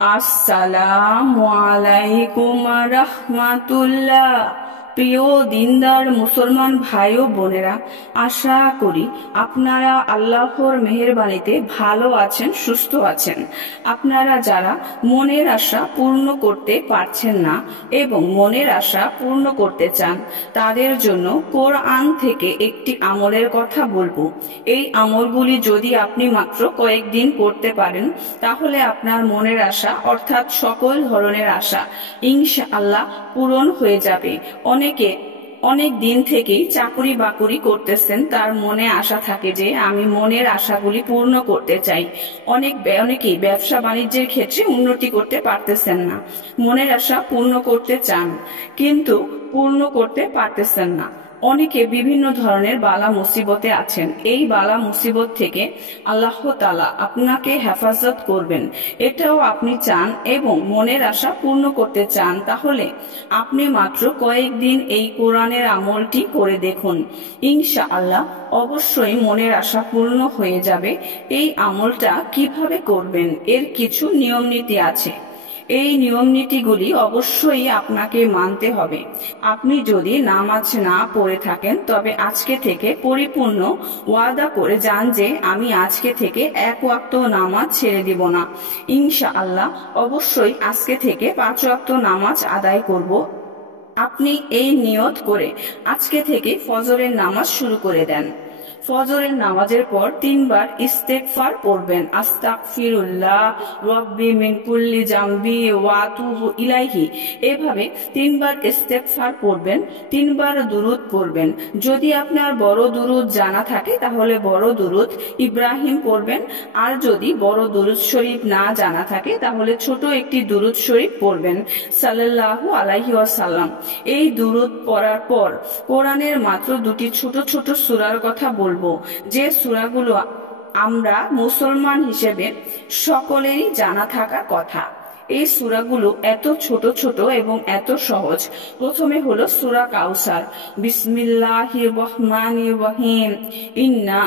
আসসালামু আলাইকুম রাহমাতুল্লাহ। প্রিয় দিনদার মুসলমান ভাই ও বোনেরা, আশা করি আপনারা আল্লাহর মেহেরবানিতে ভালো আছেন, সুস্থ আছেন। আপনারা যারা মনের আশা পূর্ণ করতে পারছেন না এবং মনের আশা পূর্ণ করতে চান, তাদের জন্য কোরআন থেকে একটি আমলের কথা বলবো। এই আমলগুলি যদি আপনি মাত্র কয়েকদিন করতে পারেন, তাহলে আপনার মনের আশা অর্থাৎ সকল ধরনের আশা ইনশাআল্লাহ পূরণ হয়ে যাবে। অনেক দিন থেকেই চাকুরি বাকুরি করতেছেন, তার মনে আশা থাকে যে আমি মনের আশাগুলি পূর্ণ করতে চাই। অনেকেই ব্যবসা বাণিজ্যের ক্ষেত্রে উন্নতি করতে পারতেছেন না, মনের আশা পূর্ণ করতে চান কিন্তু পূর্ণ করতে পারতেছেন না। অনেকে বিভিন্ন ধরনের বালা মুসিবতে আছেন। এই বালা মুসিবত থেকে আল্লাহ তাআলা আপনাকে হেফাজত করবেন, এটাও আপনি চান এবং মনের আশা পূর্ণ করতে চান, তাহলে আপনি মাত্র কয়েকদিন এই কোরআনের আমলটি করে দেখুন। ইনশাআল্লাহ অবশ্যই মনের আশা পূর্ণ হয়ে যাবে। এই আমলটা কিভাবে করবেন, এর কিছু নিয়ম নীতি আছে। এই নিয়ম নীতিগুলি অবশ্যই আপনাকে মানতে হবে। আপনি যদি নামাজ না পড়ে থাকেন, তবে আজকে থেকে পরিপূর্ণ ওয়াদা করে যান যে আমি আজকে থেকে এক ওয়াক্ত নামাজ ছেড়ে দিব না। ইনশাআল্লাহ অবশ্যই আজকে থেকে 5 ওয়াক্ত নামাজ আদায় করব। আপনি এই নিয়ত করে আজকে থেকে ফজরের নামাজ শুরু করে দেন। ফজরের নামাজের পর 3 বার ইস্তেগফার পড়বেন। আস্তাগফিরুল্লাহ রব্বি মিন কুল্লি জামবি ওয়া আতুবু ইলাইহি। এভাবে 3 বার ইস্তেগফার পড়বেন, 3 বার দুরূদ পড়বেন। যদি আপনার বড় দুরূদ জানা থাকে তাহলে বড় দুরূদ ইব্রাহিম পড়বেন, আর যদি বড় দুরূদ শরীফ না জানা থাকে তাহলে ছোট একটি দুরূদ শরীফ পড়বেন, সাল্লাল্লাহু আলাইহি ওয়াসাল্লাম। এই দুরূদ পড়ার পর কোরআনের মাত্র 2টি ছোট ছোট সূরার কথা বলবো, যে সূরাগুলো আমরা মুসলমান হিসেবে সকলেরই জানা থাকার কথা। এই সূরাগুলো এত ছোট ছোট এবং এত সহজ। প্রথমে হলো সূরা কাউসার। বিসমিল্লাহির রহমানির রহিম। ইন্না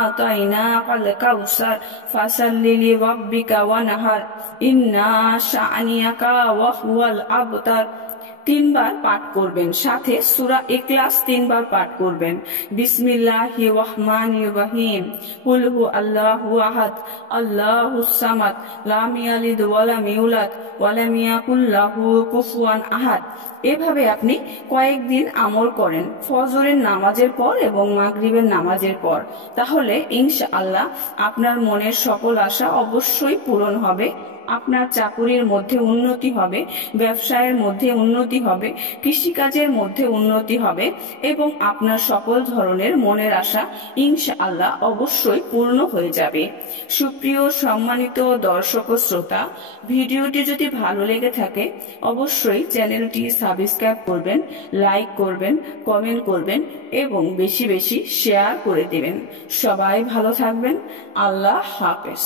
আ'তাইনাকাল কাউসার ফাসাল্লি লিরাব্বিকা ওয়ানহার ইন্না শানিয়াকা ওয়া হুয়াল আবতার। 3 বার পাঠ করবেন, সাথে সূরা ইখলাস 3 বার পাঠ করবেন। বিসমিল্লাহির রহমানির রহিম। কুল হু আল্লাহু আহাদ আল্লাহুস সামাদ লাম ইয়ালিদ ওয়া লাম ইউলাদ ওয়া লাম ইয়াকুল লাহু কুফুয়ান আহাদ। এভাবে আপনি কয়েকদিন আমল করেন ফজরের নামাজের পর এবং মাগরিবের নামাজের পর, তাহলে ইনশাআল্লাহ আপনার মনের সকল আশা অবশ্যই পূরণ হবে। আপনার চাকুরির মধ্যে উন্নতি হবে, ব্যবসায়ের মধ্যে উন্নতি হবে, কৃষিকাজের মধ্যে উন্নতি হবে এবং আপনার সকল ধরনের মনের আশা ইনশাআল্লাহ অবশ্যই পূর্ণ হয়ে যাবে। সুপ্রিয় সম্মানিত দর্শক ও শ্রোতা, ভিডিওটি যদি ভালো লেগে থাকে অবশ্যই চ্যানেলটি সাবস্ক্রাইব করবেন, লাইক করবেন, কমেন্ট করবেন এবং বেশি বেশি শেয়ার করে দেবেন। সবাই ভালো থাকবেন। আল্লাহ হাফেজ।